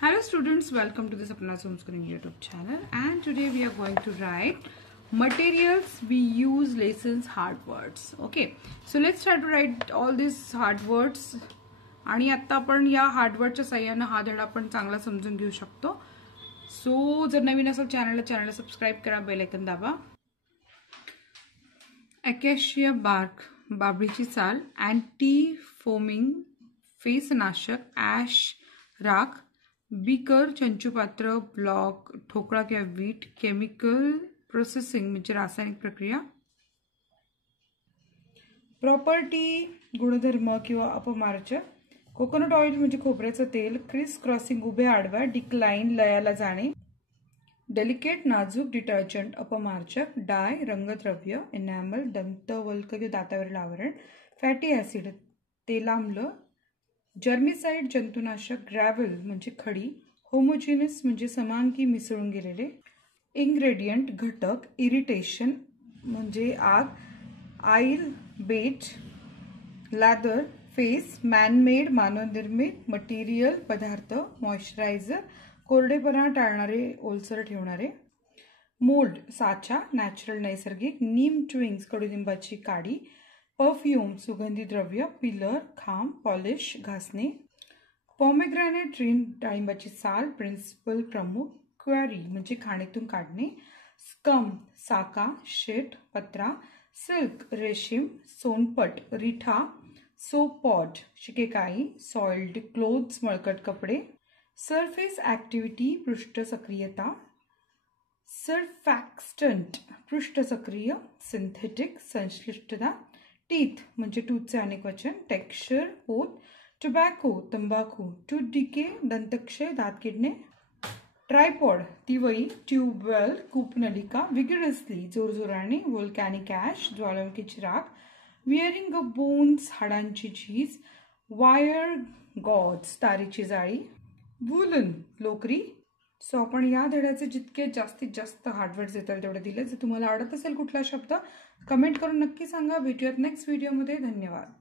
Hello students, welcome to the Sapna's Homeschooling YouTube channel, and today we are going to write materials we use lessons hard words. Okay, so let's try to write all these hard words. आणि आता आपण या hard वर्डच्या सहाय्याने हा धडा आपण चांगला समजून घेऊ शकतो. सो जर नवीन असेल चॅनलला सबस्क्राइब करा, बेल आयकॉन दाबा. अकेशिया बार्क बाभळीची साल, अँटी फोमिंग फेस नाशक, ॲश राख, बीकर चंचुपात्र, ब्लॉक ठोकळा किंवा वीट, केमिकल प्रोसेसिंग म्हणजे रासायनिक प्रक्रिया, प्रॉपर्टी गुणधर्म किंवा अपमार्जक, कोकोनट ऑइल म्हणजे खोबऱ्याचं तेल, क्रिस क्रॉसिंग उभ्या आडव्या, डिक्लाइन लयाला जाणे, डेलिकेट नाजूक डिटर्जंट अपमार्जक, डाय रंगद्रव्य, एनॅमल दंतवल्क किंवा दातावरील आवरण, फॅटी ॲसिड तेलाम्ल, जर्मिसाइड जंतुनाशक, ग्रॅव्हल म्हणजे खडी, होमोजिनस म्हणजे समांगी मिसळून गेलेले, इन्ग्रेडियंट घटक, इरिटेशन म्हणजे आग, आईल बेट, लॅदर फेस मॅनमेड मानवनिर्मित, मटेरियल पदार्थ, मॉइश्चरायझर कोरडेपणा टाळणारे ओलसर ठेवणारे, मोल्ड साचा नॅचरल नैसर्गिक, नीम च्युइंग्स कडुलिंबाची काडी, परफ्यूम सुगंधी द्रव्य, पिलर खांब, पॉलिश घासणे, पॉमेग्रॅनेट रिन डाळिंबाची साल, प्रिन्सिपल प्रमुख, क्वेरी म्हणजे खाणीतून काढणे, स्कम साका शेट पत्रा, सिल्क रेशीम, सोनपट रिठा, सोपॉड शिकेकाई, सॉइल्ड क्लोथ्स मळकट कपडे, सरफेस ऍक्टिव्हिटी पृष्ठ सक्रियता, सर्फॅक्स्टंट पृष्ठ सक्रिय, सिंथेटिक संश्लिष्टता, टीथ म्हणजे टूथचे अनेक वचन, टेक्स्चर पोत, टोबॅको तंबाखू, टूथ डिके दंतक्षय दात किडणे, ट्रायपॉड तिवई, ट्यूबवेल कूपनलिका, विगरसली जोरजोराने, व्होल्कॅनिक ॲश ज्वालामुखीची राख, विअरिंग अ बोन्स हाडांची झीज, वायर गॉड्स तारेची जाळी, वुलन लोकरी. सो आपण या धड्याचे जितके जास्तीत जास्त हार्डवर्ड्स येतात तेवढे दिले. जर तुम्हाला आवडत असेल कुठला शब्द कमेंट करून नक्की सांगा. भेटूयात नेक्स्ट व्हिडिओमध्ये. धन्यवाद.